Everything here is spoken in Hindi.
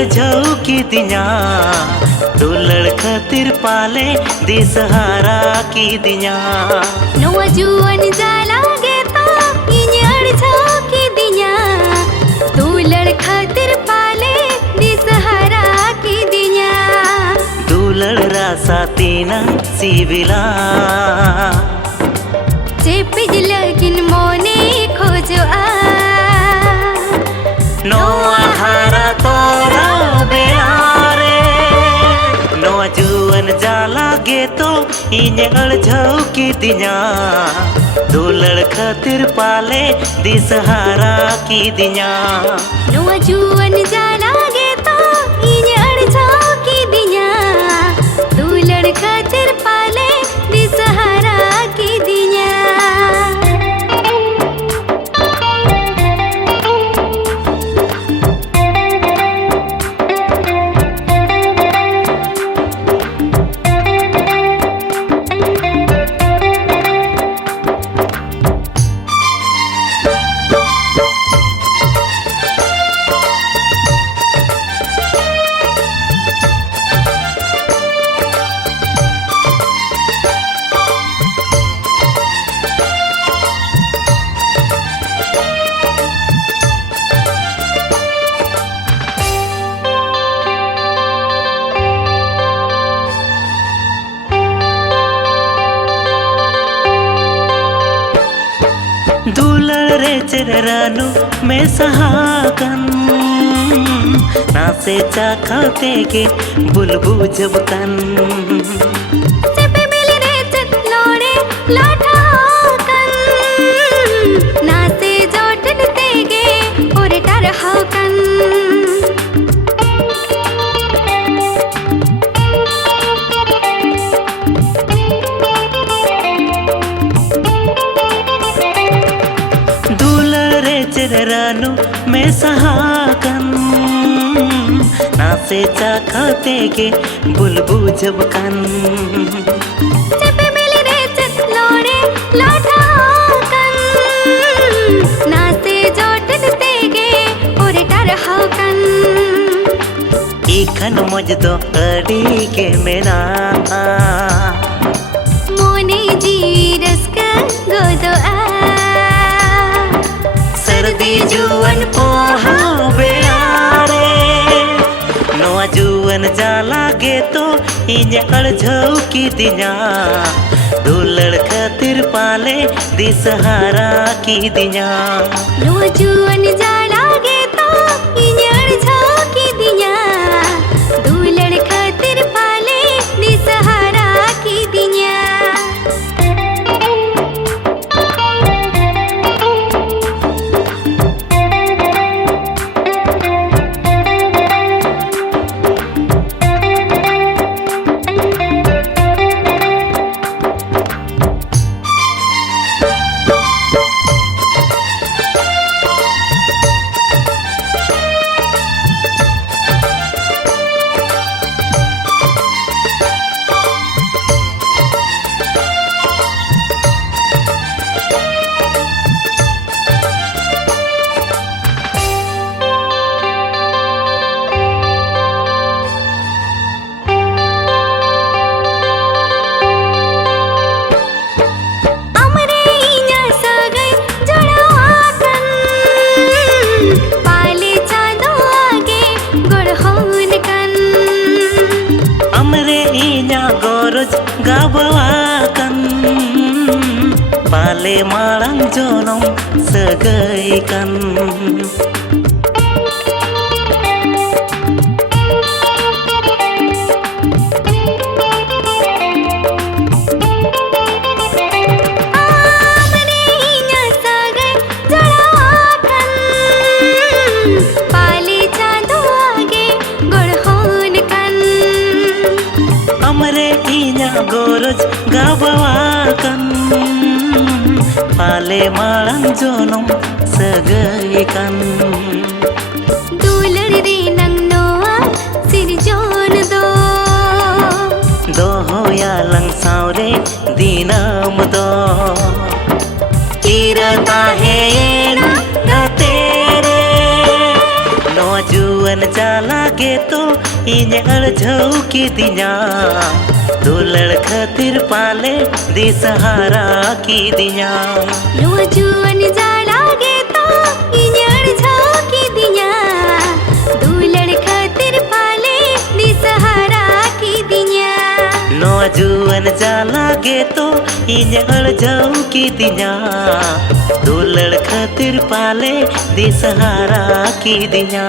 अड़झऊ की दिया दुलड़ खातिर पाले दिसहारा की दिया नवा जुवन जाला गे तो इन अड़झऊ की दिया दुलड़ खातिर पाले दिसहारा की दिया दुलड़ रासा तीना सिविला चेपिज लगिन मोने खोजो आ नोआ हारा तोरा बेयारे नोआ जुवन जाला गे तो इने अड़झऊ की दिया दुलड़ खातिर पाले दिसहारा की दिया नवा जुवन जाला गे तो इन अड़झऊ की दिया दुलड़ खातिर पाले दिसहारा की दिया दुलड़े चररानु में सहाकन नासे चाखाते के बुलबु जबकन सेपे मिले रे चलोड़े लाठा हाकन नासे जोटन तेगे ओरे टर हाकन चररानु में सहाकन नासे चाखाते के बुलबु जबकन सेपे मिले रे चलोड़े लाठा हाकन नासे जोटन तेगे ओरे टर हाकन इखन मजदो अड़ी के मेना मोने जीवी रसका गोदो आ सर्दी जुवन पोहा बेयारे नोआ जुवन जाला गे तो इने अड़झऊ की दिया दुलड़ खातिर पाले दिसहारा की दिया नवा जुवन जाला गे तो इन अड़झऊ की दिया दुलड़ खातिर पाले दिसहारा की दिया gabawakan pale malang jonong segaikan गोरज gabawakan pale malang jonong segaikan dular ri nang noa sirjon do hoya lang saure dinam do kirata hai na tere no juan chala लागे तो इन अड़झऊ की दिया दुलड़ खातिर पाले दी सहारा की दिया नुआ जुअन जाला गे तो इन्याड़ झाकी दिया दुलड़ खातिर पाले दी सहारा की दिया नौजुअन जाला गे तो इन अड़झऊ की दिया दुलड़ खातिर पाले दी सहारा की दिया।